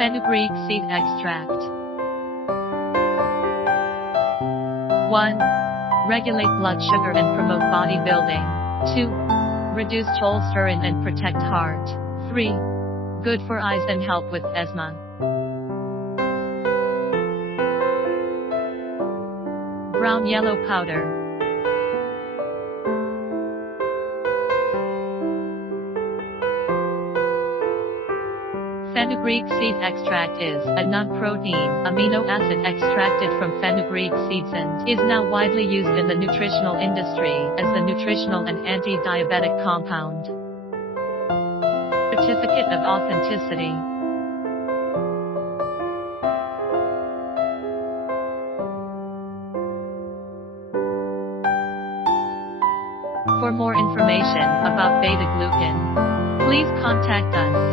Fenugreek Seed Extract. 1. Regulate blood sugar and promote bodybuilding. 2. Reduce cholesterin and protect heart. 3. Good for eyes and help with asthma. Brown yellow powder. Fenugreek seed extract is a non-protein amino acid extracted from fenugreek seeds and is now widely used in the nutritional industry as a nutritional and anti-diabetic compound. Certificate of authenticity. For more information about beta-glucan, please contact us.